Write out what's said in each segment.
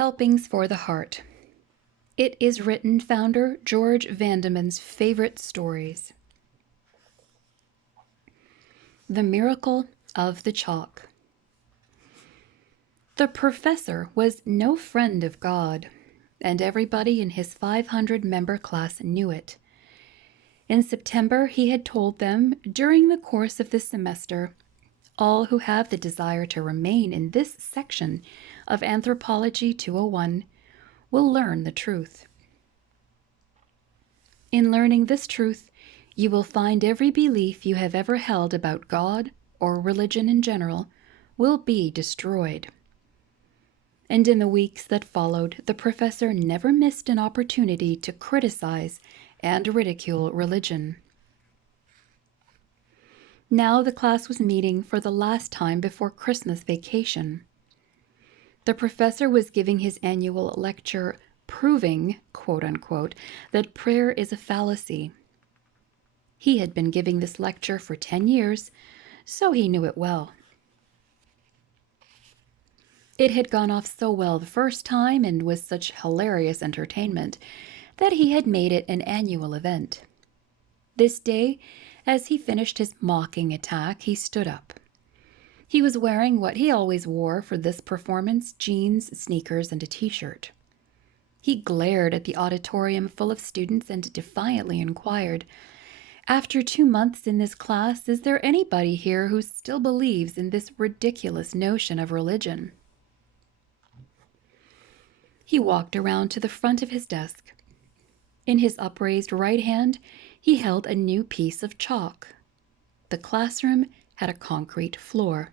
Helpings for the Heart. It is written founder George Vandeman's favorite stories. The Miracle of the Chalk. The professor was no friend of God, and everybody in his 500-member class knew it. In September, he had told them, during the course of the semester, all who have the desire to remain in this section of Anthropology 201 will learn the truth. In learning this truth, you will find every belief you have ever held about God or religion in general will be destroyed. And in the weeks that followed, the professor never missed an opportunity to criticize and ridicule religion. Now the class was meeting for the last time before Christmas vacation. The professor was giving his annual lecture proving, quote unquote, that prayer is a fallacy. He had been giving this lecture for 10 years, so he knew it well. It had gone off so well the first time and was such hilarious entertainment that he had made it an annual event. This day, as he finished his mocking attack, he stood up. He was wearing what he always wore for this performance: jeans, sneakers, and a t-shirt. He glared at the auditorium full of students and defiantly inquired, "After 2 months in this class, is there anybody here who still believes in this ridiculous notion of religion?" He walked around to the front of his desk. In his upraised right hand, he held a new piece of chalk. The classroom had a concrete floor.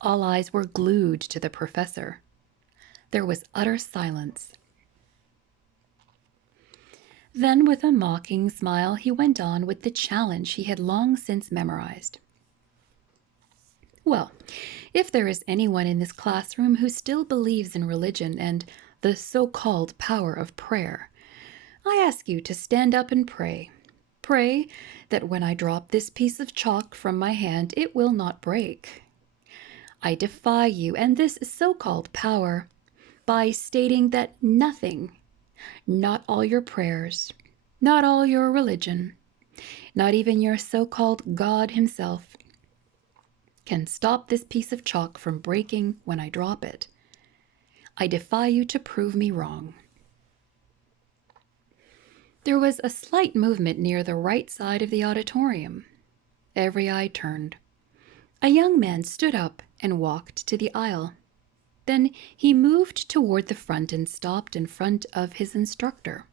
All eyes were glued to the professor. There was utter silence. Then, with a mocking smile, he went on with the challenge he had long since memorized. "Well, if there is anyone in this classroom who still believes in religion and the so-called power of prayer, I ask you to stand up and pray. Pray that when I drop this piece of chalk from my hand, it will not break. I defy you and this so-called power by stating that nothing, not all your prayers, not all your religion, not even your so-called God himself, can stop this piece of chalk from breaking when I drop it. I defy you to prove me wrong." There was a slight movement near the right side of the auditorium. Every eye turned. A young man stood up and walked to the aisle. Then he moved toward the front and stopped in front of his instructor.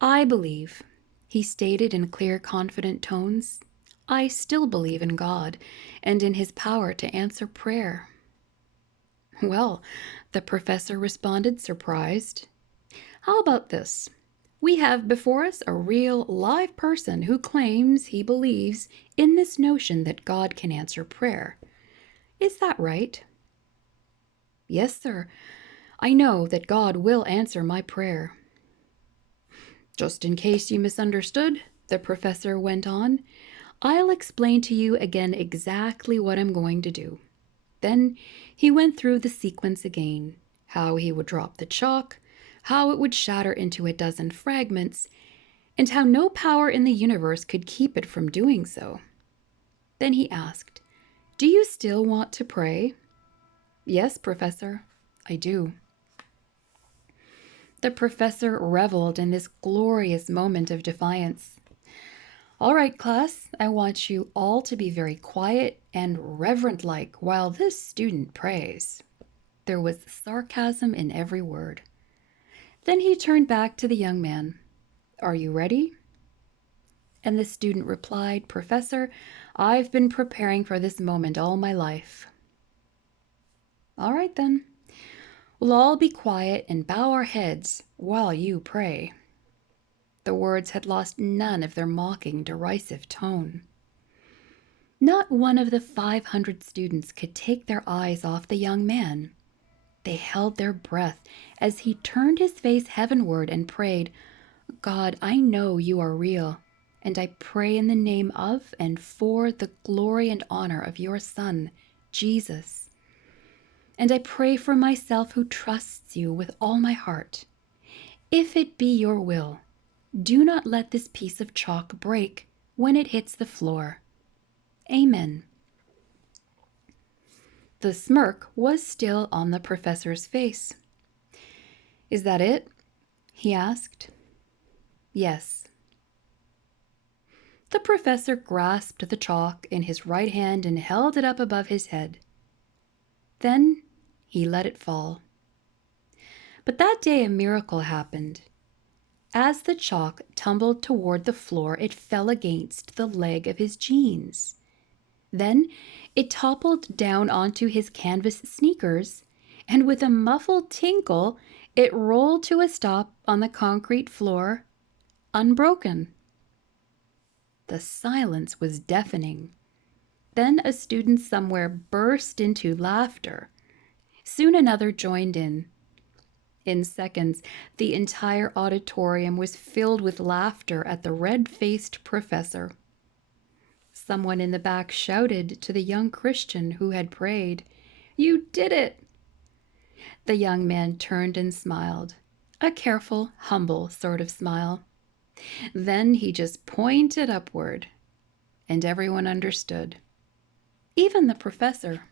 "I believe," he stated in clear, confident tones, "I still believe in God and in his power to answer prayer." "Well," the professor responded, surprised, "how about this? We have before us a real, live person who claims he believes in this notion that God can answer prayer. Is that right?" "Yes, sir. I know that God will answer my prayer." "Just in case you misunderstood," the professor went on, "I'll explain to you again exactly what I'm going to do." Then he went through the sequence again, how he would drop the chalk, how it would shatter into a dozen fragments, and how no power in the universe could keep it from doing so. Then he asked, "Do you still want to pray?" "Yes, Professor, I do." The professor reveled in this glorious moment of defiance. "All right, class, I want you all to be very quiet and reverent-like while this student prays." There was sarcasm in every word. Then he turned back to the young man. "Are you ready?" And the student replied, "Professor, I've been preparing for this moment all my life." "All right, then. We'll all be quiet and bow our heads while you pray." The words had lost none of their mocking, derisive tone. Not one of the 500 students could take their eyes off the young man. They held their breath as he turned his face heavenward and prayed, "God, I know you are real, and I pray in the name of and for the glory and honor of your Son, Jesus." And I pray for myself who trusts you with all my heart. If it be your will, do not let this piece of chalk break when it hits the floor. Amen. The smirk was still on the professor's face. Is that it? He asked. Yes. The professor grasped the chalk in his right hand and held it up above his head. Then he let it fall. But that day a miracle happened. As the chalk tumbled toward the floor, it fell against the leg of his jeans. Then it toppled down onto his canvas sneakers, and with a muffled tinkle, it rolled to a stop on the concrete floor, unbroken. The silence was deafening. Then a student somewhere burst into laughter. Soon another joined in. In seconds, the entire auditorium was filled with laughter at the red-faced professor. Someone in the back shouted to the young Christian who had prayed, "You did it!" The young man turned and smiled, a careful, humble sort of smile. Then he just pointed upward, and everyone understood. Even the professor.